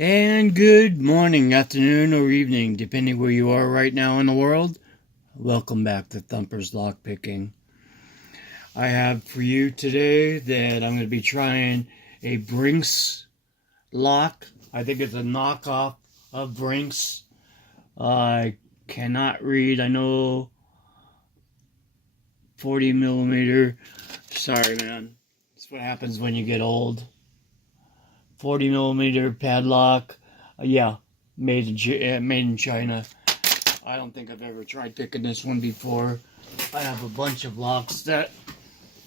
And good morning, afternoon, or evening, depending where you are right now in the world. Welcome back to Thumper's Lockpicking. I have for you today that I'm going to be trying a Brinks lock. I think it's a knockoff of Brinks. I cannot read. I know 40 millimeter. Sorry, man. That's what happens when you get old. 40 millimeter padlock. Yeah, made in China. I don't think I've ever tried picking this one before. I have a bunch of locks that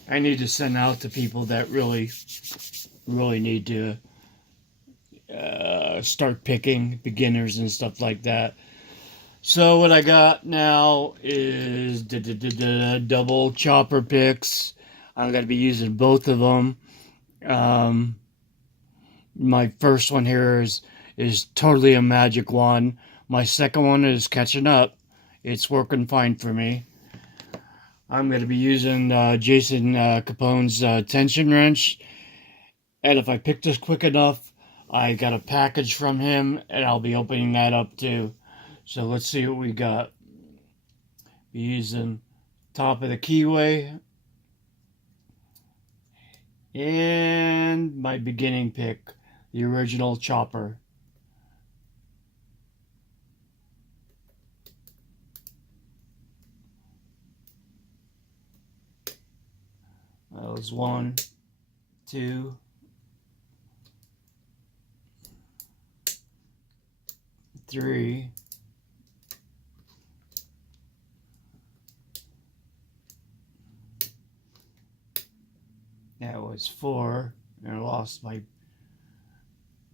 I need to send out to people that really need to start picking, beginners and stuff like that. So what I got now is double chopper picks. I'm going to be using both of them. My first one here is totally a magic one. My second one is catching up. It's working fine for me. I'm going to be using Jason Capone's tension wrench. And if I pick this quick enough, I got a package from him, and I'll be opening that up too. So let's see what we got. Be using top of the keyway. And my beginning pick, the original chopper. That was 1, 2, 3. That was 4. And I lost my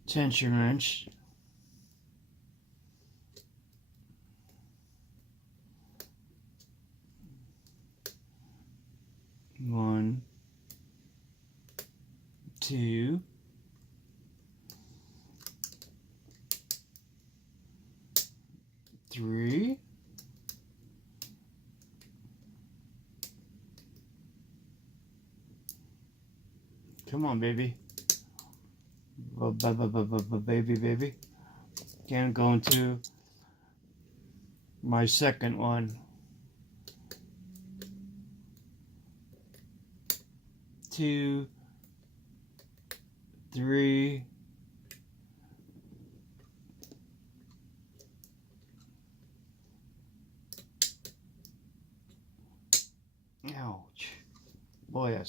tension wrench. One, 2, 3. Come on, baby. Baby. Can't go into my second one. 2, 3. Ouch. Boy, that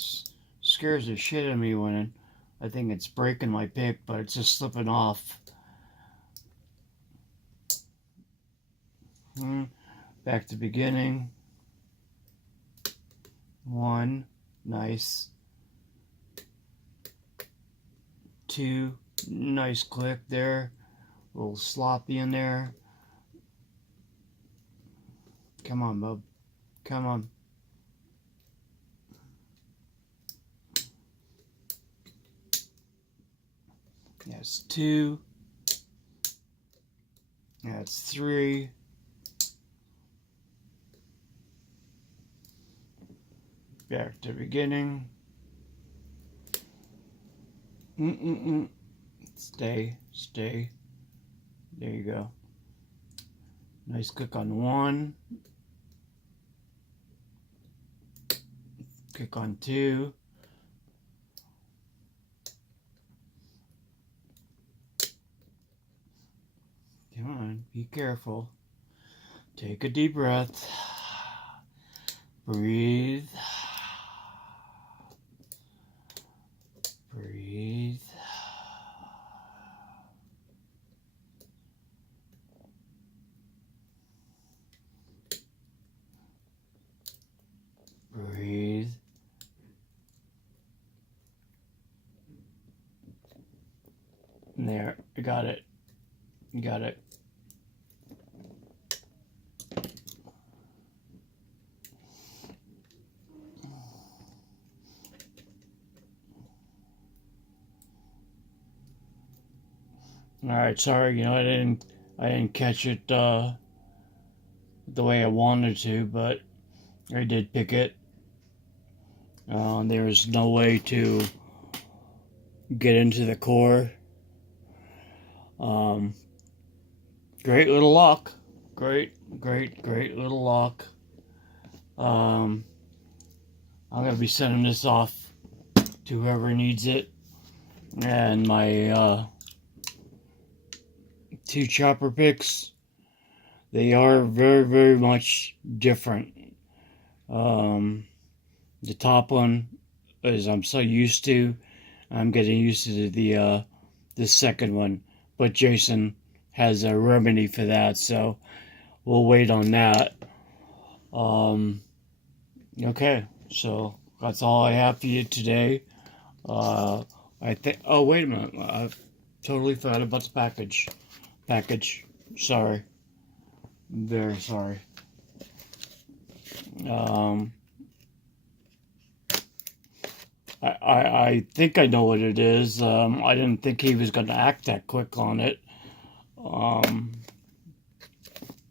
scares the shit out of me when I think it's breaking my pick, but it's just slipping off. Back to beginning. 1. Nice. 2. Nice click there. A little sloppy in there. Come on, bub. Come on. That's 2. That's 3. Back to beginning. Stay. There you go. Nice click on 1. Click on 2. Come on, be careful. Take a deep breath. Breathe. Breathe. Breathe. There, I got it. You got it. All right, sorry, I didn't catch it the way I wanted to, but I did pick it. There's no way to get into the core. Um, great little lock. Great little lock. I'm going to be sending this off to whoever needs it. And my 2 chopper picks, they are very much different. The top one is I'm so used to. I'm getting used to the second one, but Jason has a remedy for that, so we'll wait on that. Okay, so that's all I have for you today. I think. Oh, wait a minute. I totally forgot about the package. Sorry. Very sorry. I think I know what it is. I didn't think he was going to act that quick on it.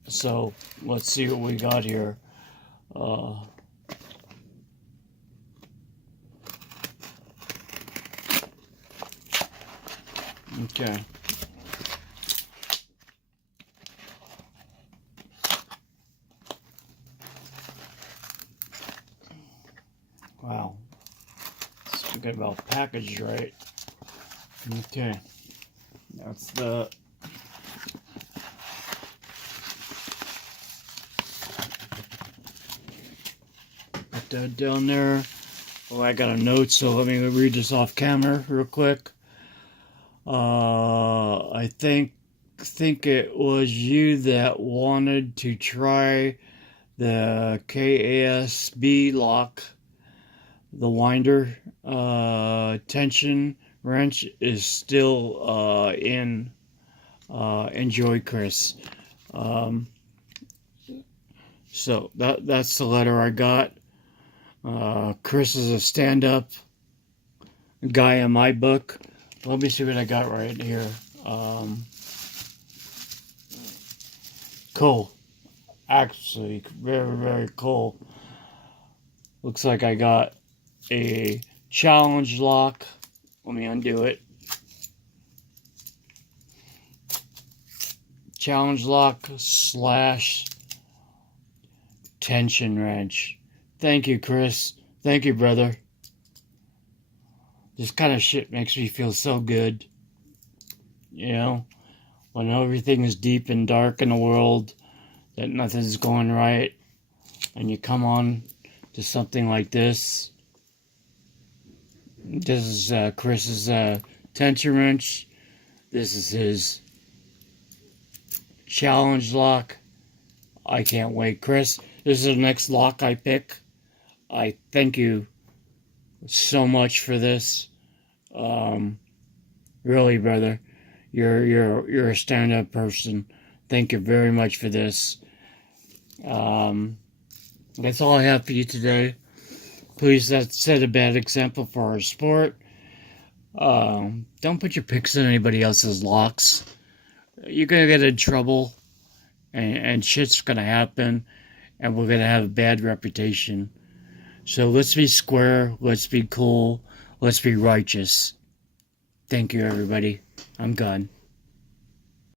So let's see what we got here. Okay. Wow. Forget about package, right? Okay. That's the put that down there. Oh, I got a note, so let me read this off camera real quick. I think it was you that wanted to try the KASB lock. The winder tension wrench is still in. Enjoy, Chris. So that's the letter I got. Chris is a stand-up guy in my book. Let me see what I got right here. Cool. Actually, very cool. Looks like I got a challenge lock. Let me undo it. Challenge lock / tension wrench. Thank you, Chris. Thank you, brother. This kind of shit makes me feel so good. You know, when everything is deep and dark in the world, that nothing's going right, and you come on to something like this. This is Chris's tension wrench. This is his challenge lock. I can't wait, Chris. This is the next lock I pick. I thank you so much for this. Really, brother, you're a stand-up person. Thank you very much for this. That's all I have for you today. Please set a bad example for our sport. Don't put your picks in anybody else's locks. You're gonna get in trouble, and shit's gonna happen, and we're gonna have a bad reputation. So let's be square, let's be cool, let's be righteous. Thank you, everybody. I'm gone.